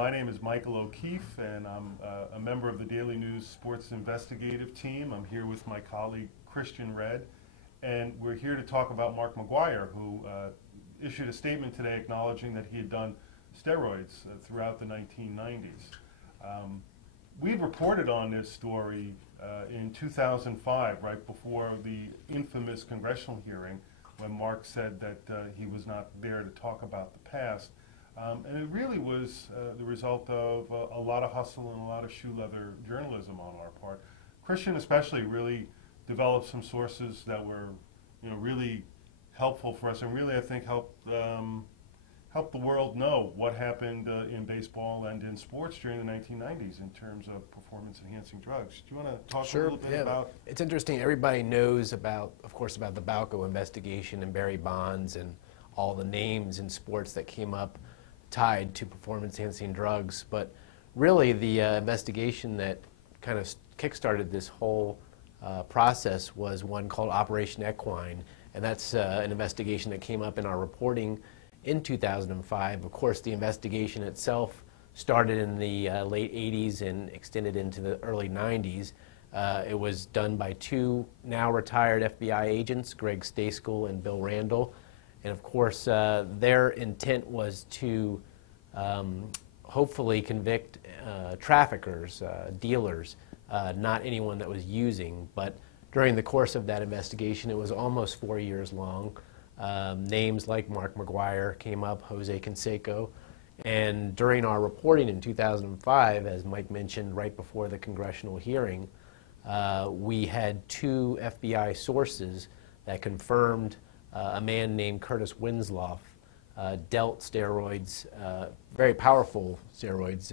My name is Michael O'Keefe, and I'm a member of the Daily News Sports Investigative Team. I'm here with my colleague Christian Red, and we're here to talk about Mark McGwire, who issued a statement today acknowledging that he had done steroids throughout the 1990s. We reported on this story in 2005, right before the infamous congressional hearing, when Mark said that he was not there to talk about the past. And it really was the result of a lot of hustle and a lot of shoe leather journalism on our part. Christian especially really developed some sources that were, really helpful for us, and really I think helped the world know what happened in baseball and in sports during the 1990s in terms of performance-enhancing drugs. Do you want to talk a little bit about? It's interesting. Everybody knows about, of course, about the Balco investigation and Barry Bonds and all the names in sports that came up tied to performance-enhancing drugs, but really the investigation that kind of kick-started this whole process was one called Operation Equine, and that's an investigation that came up in our reporting in 2005. Of course, the investigation itself started in the late 80s and extended into the early 90s. It was done by two now retired FBI agents, Greg Stayskull and Bill Randall. And of course, their intent was to hopefully convict traffickers, dealers, not anyone that was using. But during the course of that investigation, it was almost 4 years long. Names like Mark McGwire came up, Jose Canseco. And during our reporting in 2005, as Mike mentioned right before the congressional hearing, we had two FBI sources that confirmed a man named Curtis Winslow dealt steroids, very powerful steroids,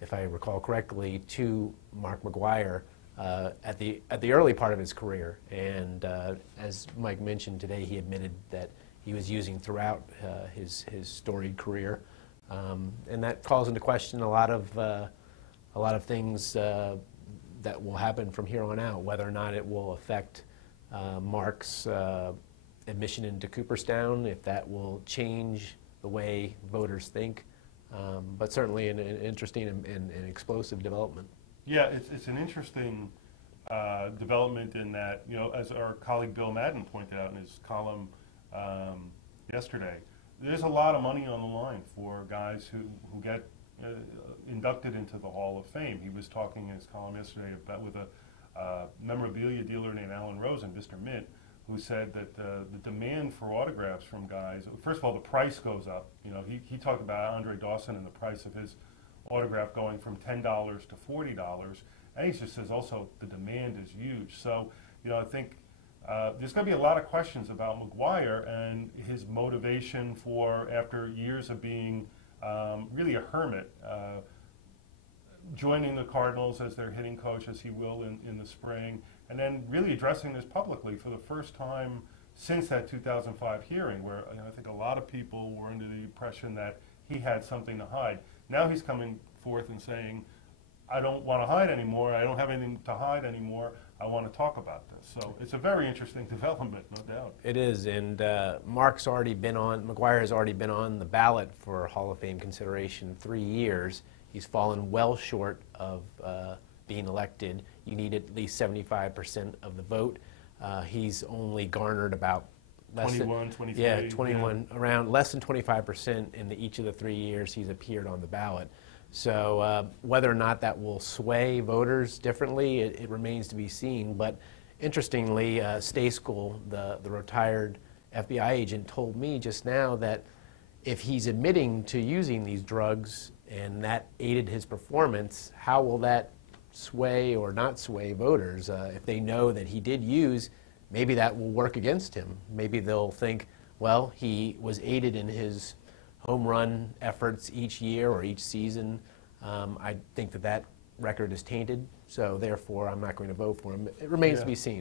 if I recall correctly, to Mark McGwire at the early part of his career. And as Mike mentioned today, he admitted that he was using throughout his storied career, and that calls into question a lot of things that will happen from here on out, whether or not it will affect Mark's admission into Cooperstown, if that will change the way voters think, but certainly an interesting and explosive development. Yeah, it's an interesting development in that, as our colleague Bill Madden pointed out in his column yesterday, there's a lot of money on the line for guys who get inducted into the Hall of Fame. He was talking in his column yesterday about with a memorabilia dealer named Alan Rosen, Mr. Mint, who said that the demand for autographs from guys, first of all, the price goes up. He talked about Andre Dawson and the price of his autograph going from $10 to $40, and he just says also the demand is huge. So, I think there's going to be a lot of questions about McGwire and his motivation for, after years of being really a hermit, joining the Cardinals as their hitting coach, as he will in the spring, and then really addressing this publicly for the first time since that 2005 hearing, where I think a lot of people were under the impression that he had something to hide. Now he's coming forth and saying, I don't want to hide anymore, I don't have anything to hide anymore, I want to talk about this. So it's a very interesting development, no doubt. It is, and McGwire has already been on the ballot for Hall of Fame consideration 3 years. He's fallen well short of being elected. You need at least 75% of the vote. He's only garnered about less 21, 23. Yeah, 21, yeah. Around less than 25% in each of the 3 years he's appeared on the ballot. So whether or not that will sway voters differently, it remains to be seen. But interestingly, Stayskull, the retired FBI agent, told me just now that if he's admitting to using these drugs and that aided his performance, how will that sway or not sway voters? If they know that he did use, maybe that will work against him. Maybe they'll think, well, he was aided in his home run efforts each year or each season. I think that record is tainted, so therefore I'm not going to vote for him. It remains to be seen.